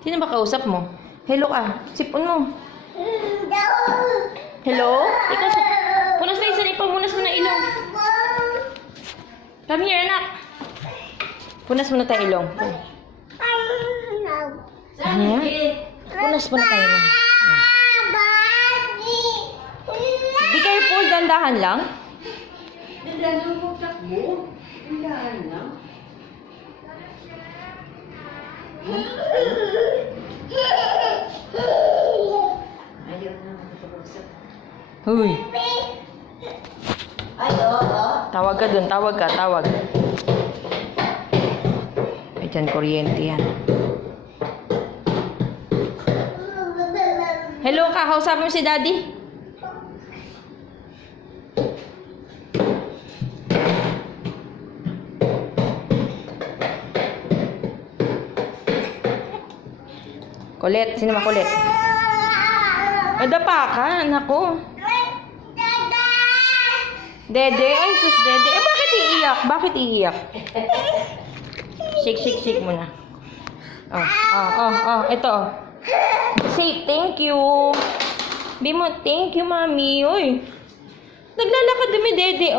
Sino ba kausap mo? Hello ka. Sipon mo. Hello? Ikaw sa... Punas na isa. Ipamunas mo na ilong. Come here, anak. Punas mo na tayo ilong. Punas mo na tayo ilong. Be careful. Dandahan lang. Dandahan mo, takbo. Dandahan lang. Ayaw na makapag-usap. Huy. Ay, oo. Tawag ka dun. Tawag ka. Tawag. Ay, dyan, kuryente yan. Hello ka. Kausapin mo si daddy. Kulit. Sino makulit? Madapa ka, anak ko. Dede? Ay, sus, Dede. Eh, bakit iiyak? Bakit iiyak? Shake, shake, shake muna. Ito. Say thank you. Di mo, thank you, mami. Uy. Naglalakad dumi, Dede.